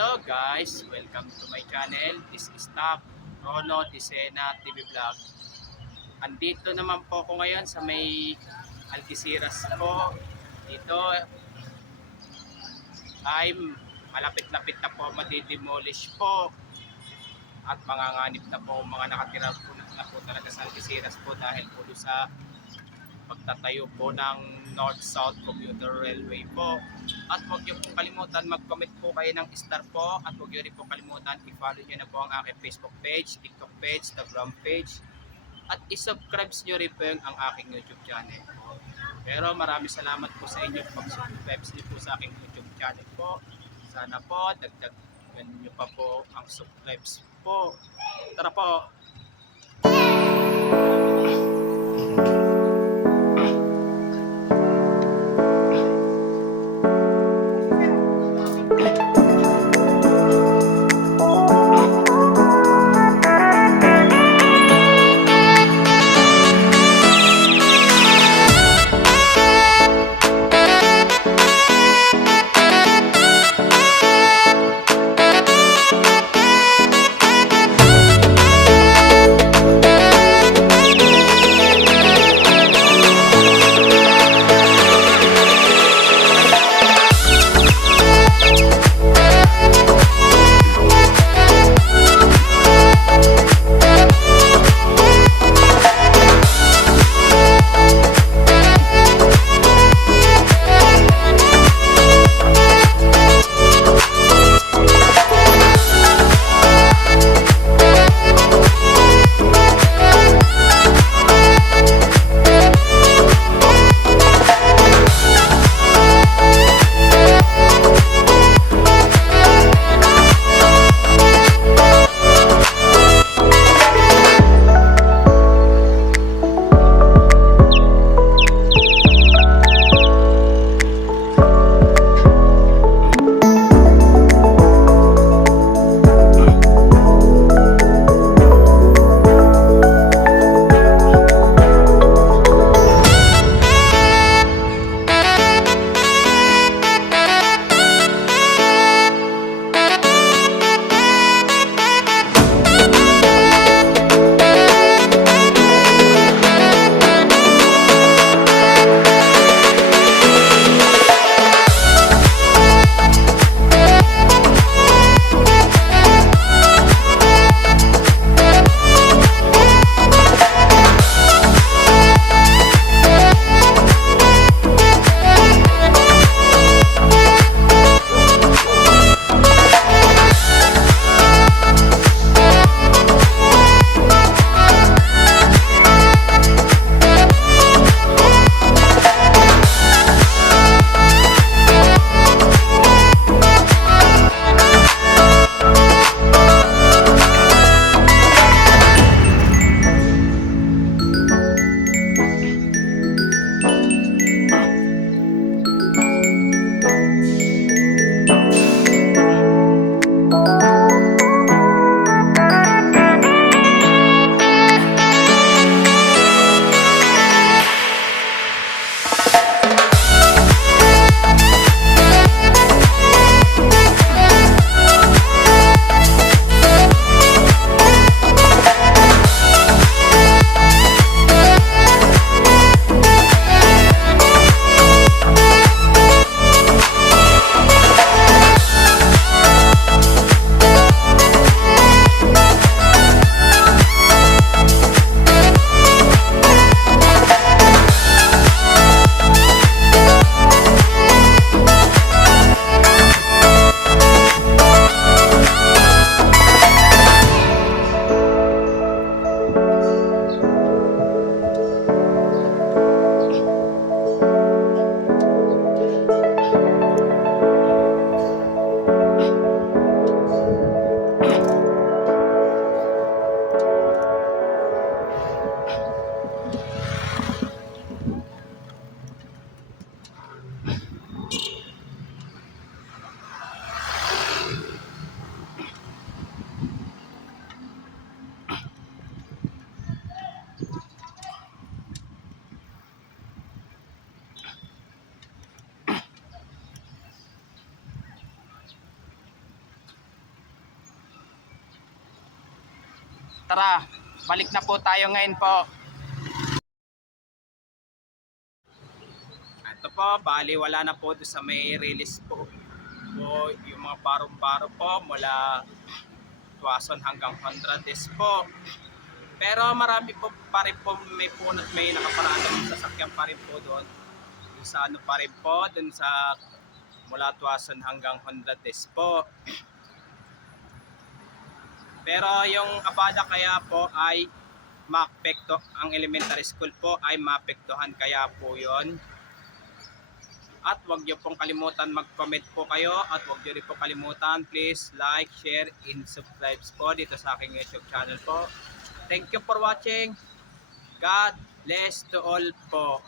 Hello guys, welcome to my channel. This is Top Rono Disena TV Vlog. Andito naman po ako ngayon sa may Algeciras po. Dito ay malapit-lapit na po madidemolish po. At manganganib na po mga nakatira po na po talaga sa Algeciras po dahil po sa pagtatayo po ng North-South Commuter Railway po. At huwag niyo po kalimutan mag-comment po kayo ng star po. At huwag niyo rin po kalimutan i-follow niyo na po ang aking Facebook page, TikTok page, Instagram page. At i-subscribe niyo rin po ang aking YouTube channel. Pero maraming salamat po sa inyo pag-subscribe niyo po sa aking YouTube channel po. Sana po dagdagan niyo pa po ang subscribes po. Tara po! Tara, balik na po tayo ngayon po. Ito po, bali wala na po doon sa may release po. Yung mga barong-baro po mula 2,000 hanggang 100 po. Pero marami po pa rin po may punot, may nakaparaan ng sasakyan pa rin po doon. Yung sa ano pa rin po, doon sa mula 2,000 hanggang 100 po. Pero yung abada kaya po ay maapekto, ang elementary school po ay maapektuhan kaya po yon. At huwag niyo pong kalimutan mag-comment po kayo at huwag niyo rin po kalimutan please like, share, and subscribe po dito sa aking YouTube channel po. Thank you for watching. God bless to all po.